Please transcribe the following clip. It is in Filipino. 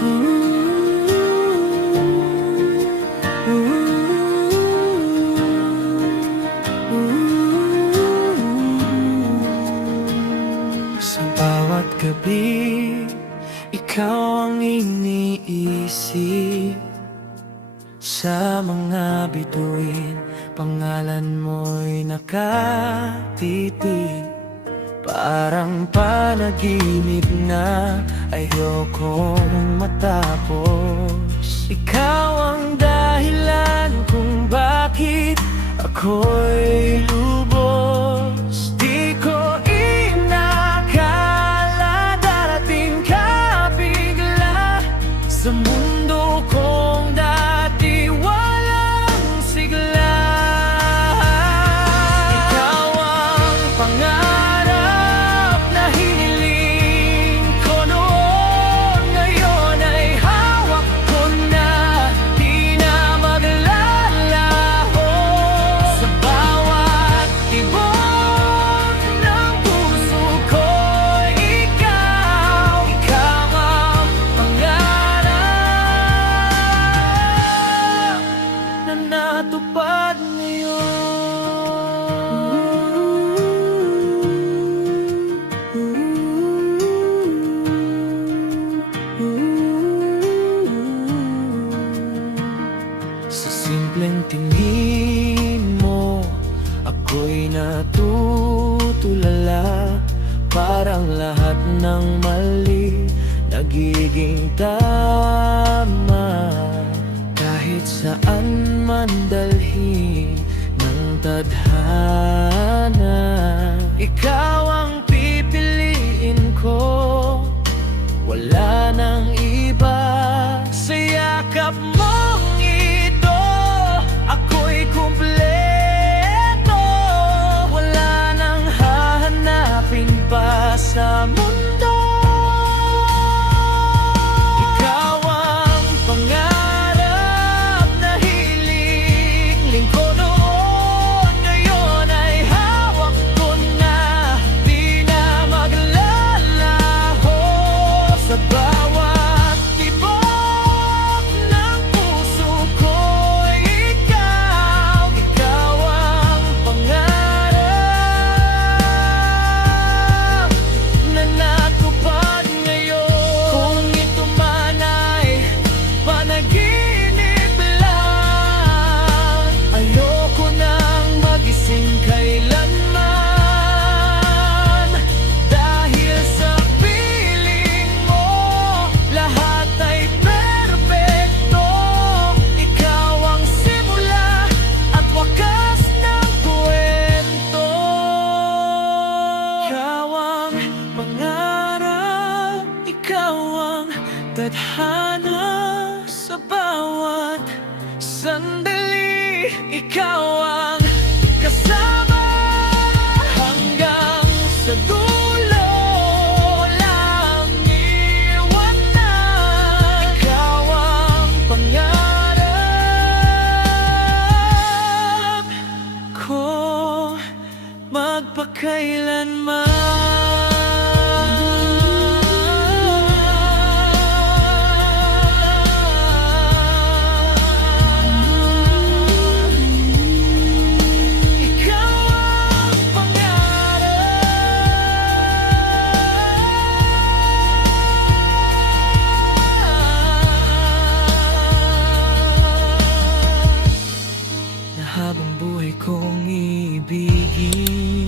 Sa bawat gabi, ikaw ang iniisip. Sa mga bituin, pangalan mo'y nakatitig. Parang panaginip na ayokong matapos. Ikaw ang dahilan kung bakit ako'y lubos. Di ko inakala darating ka bigla sa mundo kong dati walang sigla. Ikaw ang pangarap na hiniling ko noon, ngayon ay hawak ko na, di na maglalaho. Sa bawat tibok ng puso ko, ikaw ang pangarap na natupad ngayon. Sa simpleng tingin mo, ako'y natutulala. Parang lahat ng mali nagiging tama. Kahit saan man dalhin ng tadhana, ikaw ang pipiliin ko, wala nang iba. Sa yakap mong ito, ako'y kumpleto. Wala nang hahanapin pa sa mundo. Ikaw ang pangarap na hiling ko noon, ngayon ay hawak ko na, di na maglalaho. Sa bawat tibok ng puso ko, ikaw ang pangarap na natupad ngayon. Kung ito man ay panaginip lang, ayoko nang magising kailanman. Dahil sa piling mo, lahat ay perpekto. Ikaw ang simula at wakas ng kwento. Ikaw ang pangarap, ikaw ang tadhana. Sa bawat sandali, ikaw ang kasama. Hanggang sa dulo, walang iwanan. Ikaw ang pangarap ko magpakailanman. Ikaw ang pangarap na habang buhay kong iibigin.